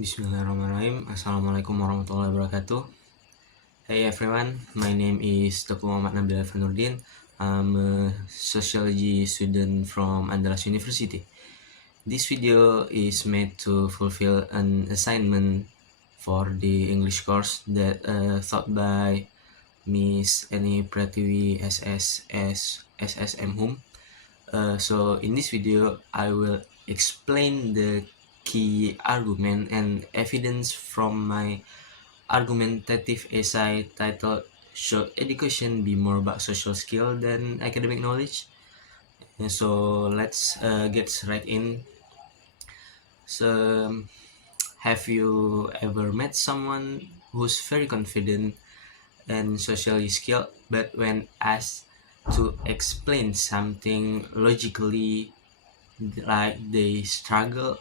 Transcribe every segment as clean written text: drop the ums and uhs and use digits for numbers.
Bismillahirrahmanirrahim. Assalamualaikum warahmatullahi wabarakatuh. Hey everyone, my name is Teguh Muhammad Nabil Alfanurdin. I'm a sociology student from Andalas University. This video is made to fulfill an assignment for the English course that taught by Miss Eni Pratiwi SSM Hum. So in this video, I will explain the key argument and evidence from my argumentative essay titled "Should Education Be More About Social Skill Than Academic Knowledge?" And so let's get right in. So, have you ever met someone who's very confident and socially skilled, but when asked to explain something logically, like they struggle?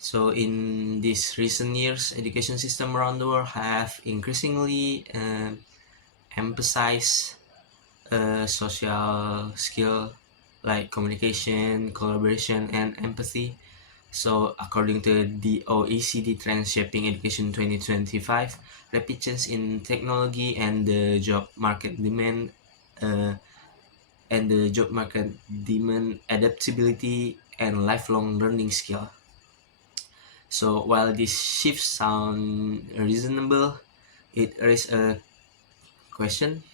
So in these recent years, education system around the world have increasingly emphasized social skill like communication, collaboration, and empathy. So according to the OECD Trends Shaping Education 2025, rapid change in technology and the job market demand adaptability and lifelong learning skill. So while these shifts sound reasonable, it raises a question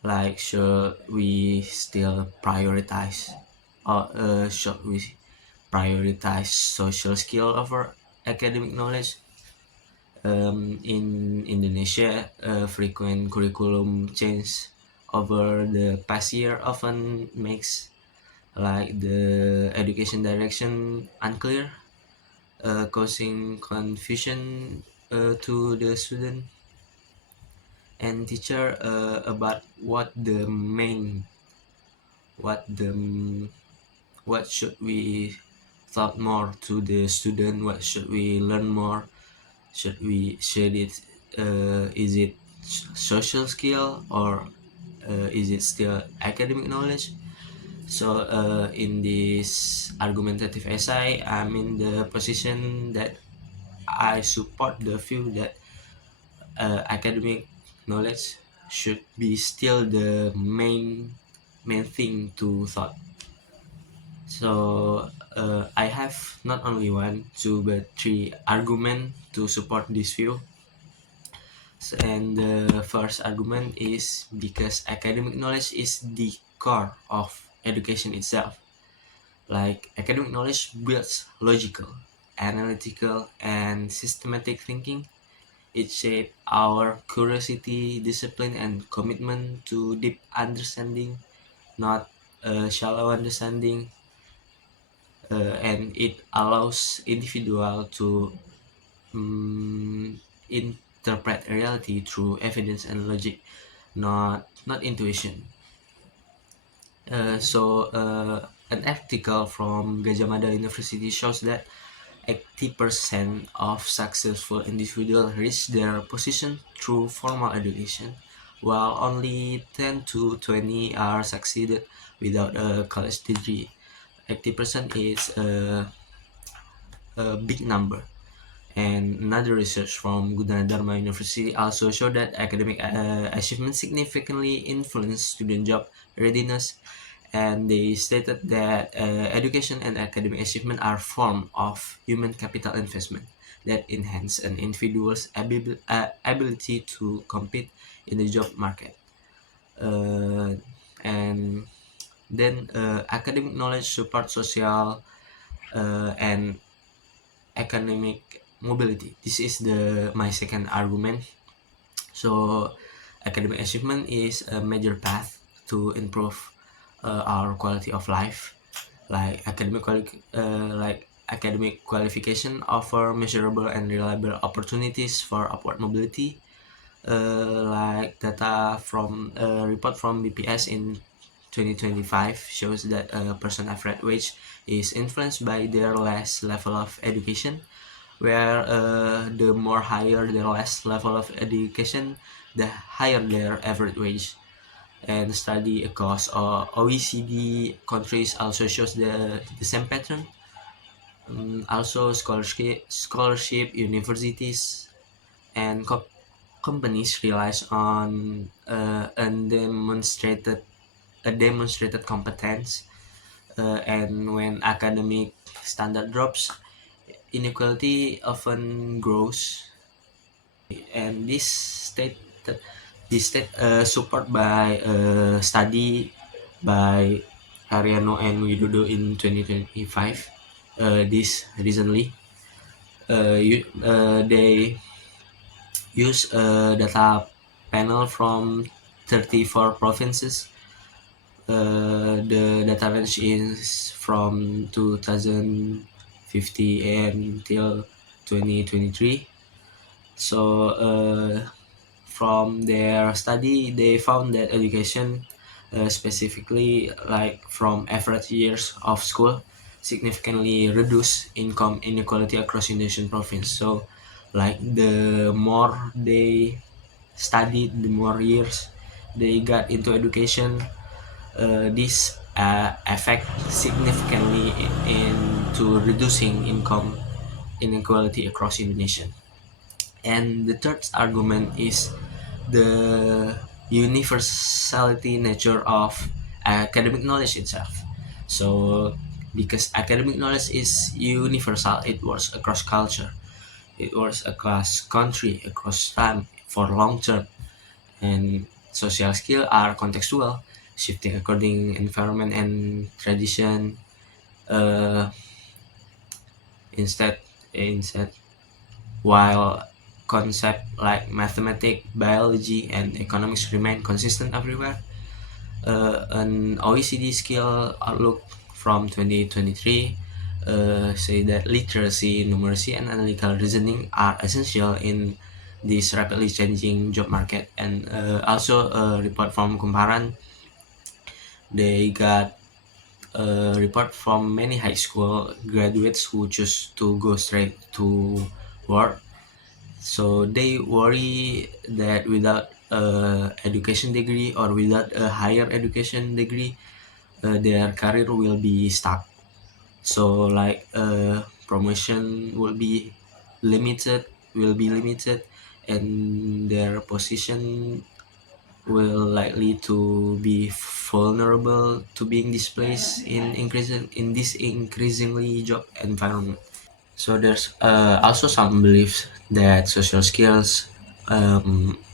like should we still prioritize or should we prioritize social skill over academic knowledge? In Indonesia, frequent curriculum change over the past year often makes like the education direction unclear, causing confusion to the student and teacher about what the what should we thought more to the student, what should we learn more, should it is it social skill or is it still academic knowledge? So in this argumentative essay, I'm in the position that I support the view that academic knowledge should be still the main thing to thought. So I have not only one, two, but three arguments to support this view. So, and the first argument is because academic knowledge is the core of education itself. Like academic knowledge builds logical, analytical, and systematic thinking. It shapes our curiosity, discipline, and commitment to deep understanding, not shallow understanding. And it allows individual to interpret reality through evidence and logic, not intuition. An article from Gajah Mada University shows that 80% of successful individuals reach their position through formal education, while only 10 to 20 are succeeded without a college degree. 80% is a big number. And another research from Gunadarma University also showed that academic achievement significantly influence student job readiness, and they stated that education and academic achievement are form of human capital investment that enhance an individual's ability to compete in the job market. And then academic knowledge support social and academic mobility. This is my second argument. So academic achievement is a major path to improve our quality of life. Like academic qualification offer measurable and reliable opportunities for upward mobility. Like data from a report from BPS in 2025 shows that a person average wage is influenced by their last level of education, where the more higher their last level of education, the higher their average wage. And study across OECD countries also shows the same pattern. Also, scholarship universities and companies relies on a demonstrated competence, and when academic standard drops, inequality often grows. And this state support by a study by Ariano and Widodo in 2025. This recently, they use a data panel from 34 provinces. The data range is from 2050 until 2023. So from their study, they found that education, specifically like from average years of school, significantly reduce income inequality across Indonesian province. So, like the more they studied, the more years they got into education, this affect significantly into reducing income inequality across Indonesia. And the third argument is the universality nature of academic knowledge itself. So, because academic knowledge is universal, it works across culture, it works across country, across time, for long term, and social skills are contextual, shifting according environment and tradition. Uh, instead, while concepts like mathematics, biology, and economics remain consistent everywhere, an OECD skill outlook from 2023 say that literacy, numeracy, and analytical reasoning are essential in this rapidly changing job market. And also a report from Kumparan, they got a report from many high school graduates who choose to go straight to work. So they worry that without a education degree or without a higher education degree, their career will be stuck. So like promotion will be limited, and their position will likely to be vulnerable to being displaced in this increasingly job environment. So there's also some beliefs that social skills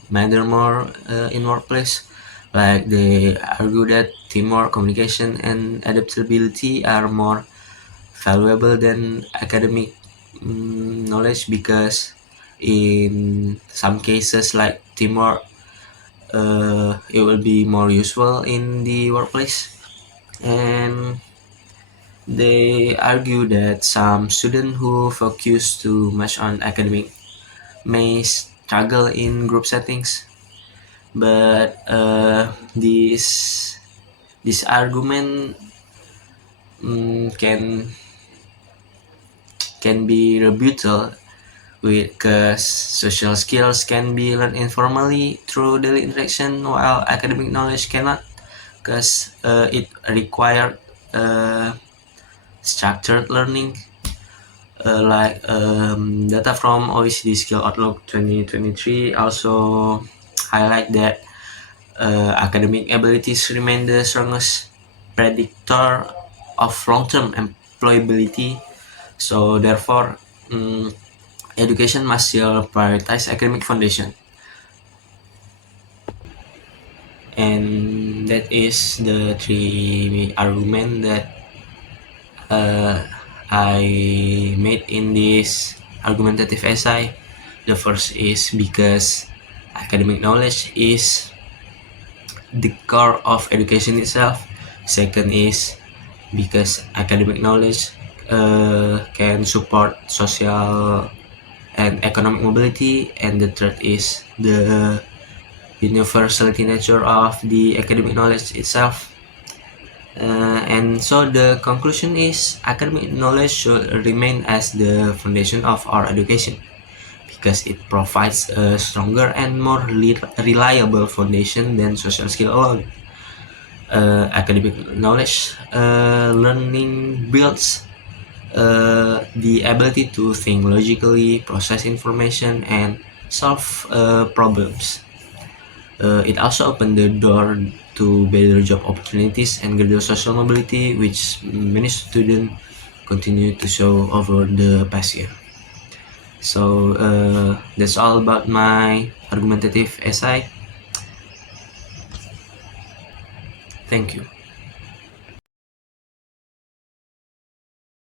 matter more in workplace. Like they argue that teamwork, communication, and adaptability are more valuable than academic knowledge, because in some cases like teamwork, it will be more useful in the workplace. And they argue that some students who focus too much on academic may struggle in group settings, but this argument can be rebutted because social skills can be learned informally through daily interaction, while academic knowledge cannot, because it required uh, structured learning. Data from OECD Skill Outlook 2023 also highlight that academic abilities remain the strongest predictor of long-term employability. So therefore, education must still prioritize academic foundation, and that is the three argument that uh, I made in this argumentative essay. The first is because academic knowledge is the core of education itself. Second is because academic knowledge can support social and economic mobility. And the third is the universality nature of the academic knowledge itself. And so the conclusion is academic knowledge should remain as the foundation of our education, because it provides a stronger and more reliable foundation than social skill alone. Academic knowledge learning builds the ability to think logically, process information, and solve problems. It also opened the door to better job opportunities and greater social mobility, which many students continue to show over the past year. So that's all about my argumentative essay. Thank you.